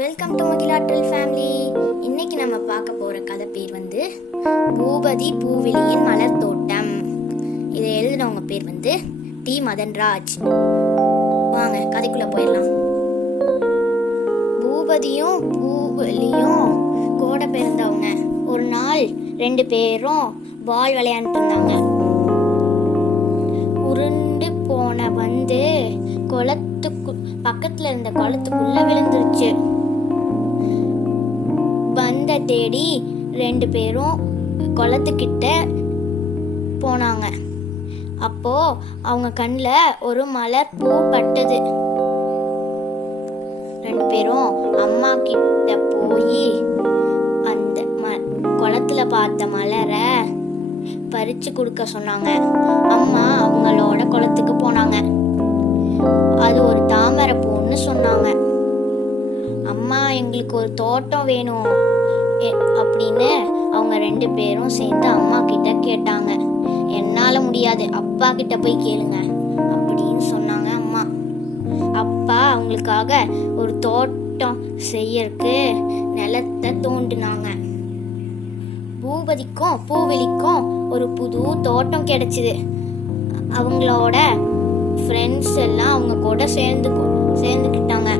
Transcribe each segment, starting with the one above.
Welcome to மகிழாற்றல் family. இன்னைக்கு நம்ம பார்க்க போகிற கதை பேர் வந்து பூபதி பூவிலியின் மலர் தோட்டம். இதை எழுதினவங்க பேர் வந்து டி மதன்ராஜ். வாங்க கதைக்குள்ளே போயிடலாம். பூபதியும் பூவிலியும் கூட பிறந்தவங்க. ஒரு நாள் 2 பேரும் பால் விளையாண்டுட்டு இருந்தாங்க. உருண்டு போன வந்து பக்கத்துல இருந்த குளத்துக்குள்ள விழுந்துருச்சு. பந்த தேடி 2 பேரும் குளத்துக்கிட்ட போனாங்க. அப்போ அவங்க கண்ணில் ஒரு மலர் பூ பட்டது. 2 பேரும் அம்மா கிட்ட போய் அந்த குளத்துல பார்த்த மலரை பறிச்சு கொடுக்க சொன்னாங்க. அம்மா அவங்களோட குளத்துக்கு போனாங்க. அது ஒரு தாமரை பூன்னு சொன்னாங்க. அம்மா எங்களுக்கு ஒரு தோட்டம் வேணும் அப்படின்னு அவங்க 2 பேரும் சேர்ந்து அம்மா கிட்ட கேட்டாங்க. என்னால முடியாது, அப்பா கிட்ட போய் கேளுங்க அப்படின்னு சொன்னாங்க அம்மா. அப்பா அவங்களுக்காக ஒரு தோட்டம் செய்யறதுக்கு நிலத்தை தோண்டினாங்க. பூபதிக்கும் பூவிலிக்கும் ஒரு புது தோட்டம் கிடைச்சிது. அவங்களோட ஃப்ரெண்ட்ஸ் எல்லாம் அவங்க கூட சேர்ந்துக்கிட்டாங்க.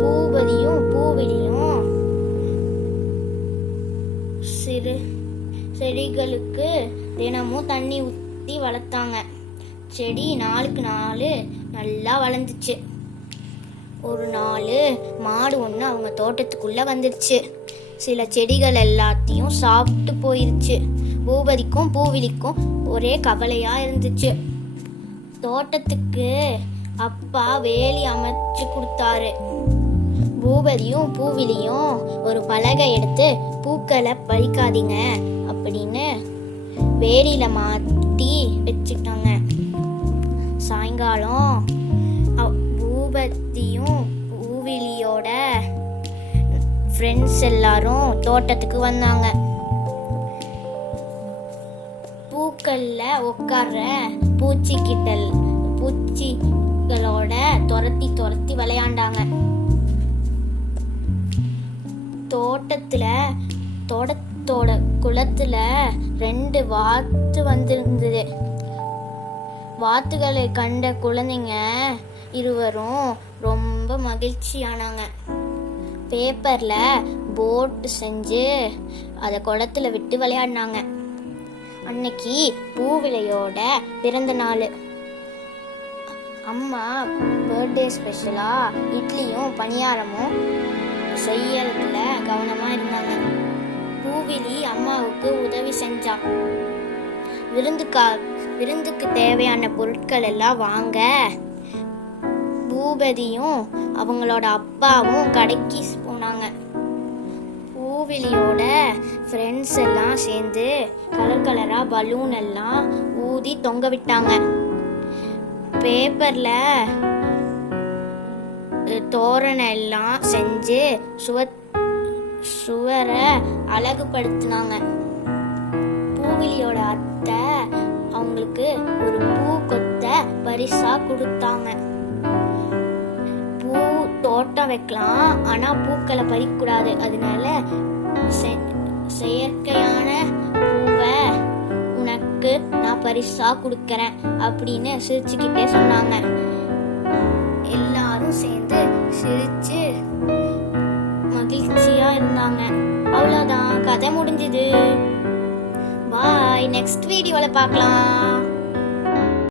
பூபதியும் பூவிலியும் சிறு செடிகளுக்கு தினமும் தண்ணி ஊற்றி வளர்த்தாங்க. செடி நாளுக்கு நாள் நல்லா வளர்ந்துச்சு. ஒரு நாள் மாடு ஒன்று அவங்க தோட்டத்துக்குள்ள வந்துருச்சு. சில செடிகள் எல்லாத்தையும் சாப்பிட்டு போயிருச்சு. பூபதிக்கும் பூவிலிக்கும் ஒரே கவலையா இருந்துச்சு. தோட்டத்துக்கு அப்பா வேலி அமைச்சு கொடுத்தாரு. பூபதியும் பூவிலியும் ஒரு பலகை எடுத்து பூக்களை பறிக்காதீங்க அப்படின்னு வேலியில மாட்டி வச்சுட்டாங்க. சாயங்காலம் பூபதியும் பூவிலியோட ஃப்ரெண்ட்ஸ் எல்லாரும் தோட்டத்துக்கு வந்தாங்க. பூக்கள்ல உட்கார்ற பூச்சிகளோட துரத்தி விளையாண்டாங்க. தோட்டத்தோட குளத்துல 2 வாத்து வந்திருந்தது. வாத்துகளை கண்ட குழந்தைங்க இருவரும் ரொம்ப மகிழ்ச்சியானாங்க. பேப்பர்ல போட் செஞ்சு அதை குளத்துல விட்டு விளையாடினாங்க. அன்னைக்கு பூவிலியோட பிறந்த நாள். அம்மா பர்த்டே ஸ்பெஷலா இட்லியும் பணியாரமும் செய்யறதுல கவனமா இருந்தாங்க. பூவிலி அம்மாவுக்கு உதவி செஞ்சான். விருந்துக்கு தேவையான பொருட்கள் எல்லாம் வாங்க பூபதியும் அவங்களோட அப்பாவும் கடைக்கு போனாங்க. பூவிலியோட ஃப்ரெண்ட்ஸ் எல்லாம் சேர்ந்து கலரா பலூன் எல்லாம் ஊதி தொங்க விட்டாங்க. பேப்பர்ல தோரணம் எல்லாம் செஞ்சு சுவரை அழகுபடுத்தினாங்க. பூவிலியோட அத்தை அவங்களுக்கு ஒரு பூ கொத்த பரிசா கொடுத்தாங்க. பூ தோட்டம் வைக்கலாம், ஆனா பூக்களை பறிக்கூடாது. அதனால செயற்கையான பூவை உனக்கு நான் பரிசா கொடுக்கறேன் அப்படின்னு சிரிச்சுக்கிட்டே சொன்னாங்க. எல்லாரும் சேர்ந்து சிரிச்சு மகிழ்ச்சியா இருந்தாங்க. அவ்வளவுதான், கதை முடிஞ்சது. பாய். நெக்ஸ்ட் வீடியோல பார்க்கலாம்.